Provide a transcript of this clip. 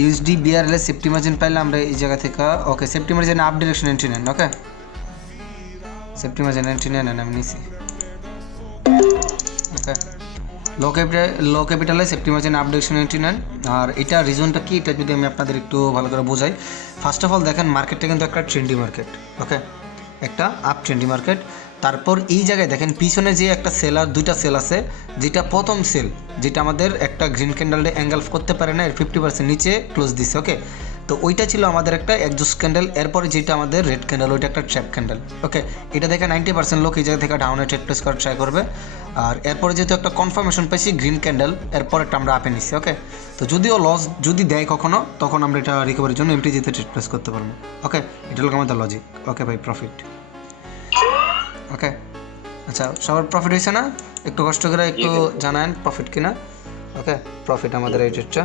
USD BRL safety margin পাইলে আমরা এই জায়গা থেকে ওকে সেফটি মার্জিন আপ ডিরেকশন 99 ওকে সেফটি মার্জিন 99 আমি নিছি ওকে লো ক্যাপিটালে সেফটি মার্জিন আপ ডিরেকশন 99 আর এটা রিজনটা কি এটা যদি আমি আপনাদের একটু ভালো করে বোঝাই ফার্স্ট অফ অল দেখেন মার্কেটটা কিন্তু একটা ট্রেন্ডি মার্কেট ওকে একটা আপ ট্রেন্ডি মার্কেট তারপর এই জায়গায় দেখেন পিছনে যে একটা সেল আর দুইটা সেল আছে যেটা প্রথম সেল যেটা আমাদের একটা গ্রিন ক্যান্ডেলটা এঙ্গেলফ করতে পারে না এর 50% নিচে ক্লোজ দিছে ওকে তো ওইটা ছিল আমাদের একটা একজস্ট ক্যান্ডেল এরপরে যেটা আমাদের রেড ক্যান্ডেল ওইটা একটা ট্র্যাপ ক্যান্ডেল ওকে এটা দেখে 90% লোক এই জায়গা থেকে ডাউনে ট্রেড প্লেস করার ট্রাই করবে আর এরপরে যেহেতু একটা কনফার্মেশন পাইছি গ্রিন ক্যান্ডেল এরপর একটা আমরা আপে নিছি ওকে তো যদিও লস যদি দেয় কখনো তখন আমরা এটা রিকভারির জন্য এমটিজিতে ট্রেড প্লেস করতে পারবো ওকে এটা হলো আমাদের লজিক ওকে ভাই প্রফিট ওকে আচ্ছা সবার প্রফিট হয়েছে না একটু কষ্ট করে একটু জানান প্রফিট কিনা ওকে প্রফিট আমাদের এই ট্রেডটা